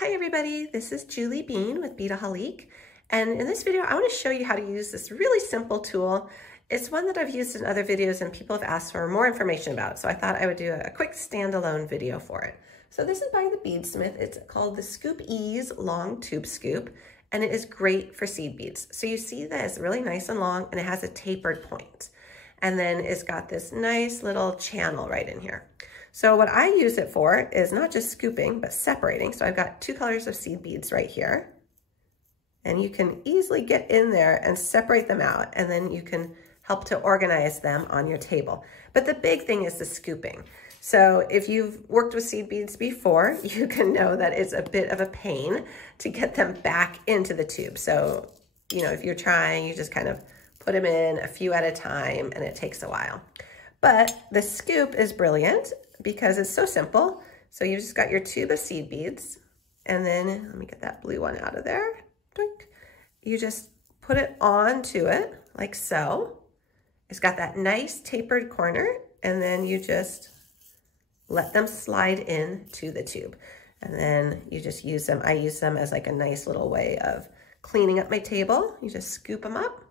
Hi everybody, this is Julie Bean with Beadaholique, and in this video I want to show you how to use this really simple tool. It's one that I've used in other videos and people have asked for more information about, so I thought I would do a quick standalone video for it. So this is by the Beadsmith. It's called the Scoop Ease Long Tube Scoop, and it is great for seed beads. So you see that it's really nice and long and it has a tapered point. And then it's got this nice little channel right in here. So what I use it for is not just scooping, but separating. So I've got two colors of seed beads right here. And you can easily get in there and separate them out, and then you can help to organize them on your table. But the big thing is the scooping. So if you've worked with seed beads before, you can know that it's a bit of a pain to get them back into the tube. So, you know, if you're trying, you just kind of put them in a few at a time and it takes a while. But the scoop is brilliant because it's so simple. So you just got your tube of seed beads, and then let me get that blue one out of there. Doink. You just put it onto it like so. It's got that nice tapered corner, and then you just let them slide into the tube. And then you just use them. I use them as like a nice little way of cleaning up my table. You just scoop them up,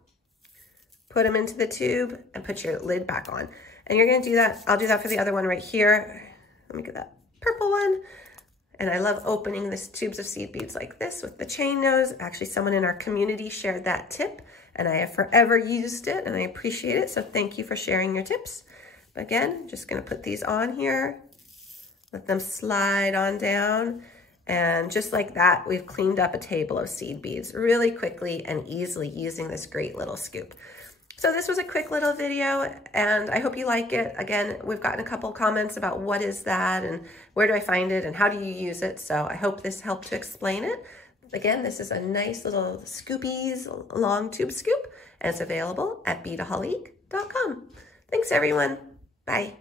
put them into the tube, and put your lid back on. And you're gonna do that, I'll do that for the other one right here. Let me get that purple one. And I love opening this tubes of seed beads like this with the chain nose. Actually, someone in our community shared that tip, and I have forever used it, and I appreciate it. So thank you for sharing your tips. But again, just gonna put these on here, let them slide on down. And just like that, we've cleaned up a table of seed beads really quickly and easily using this great little scoop. So this was a quick little video, and I hope you like it. Again, we've gotten a couple comments about what is that and where do I find it and how do you use it. So I hope this helped to explain it. Again, this is a nice little Scoopies long tube scoop, and it's available at beadaholique.com. Thanks everyone. Bye.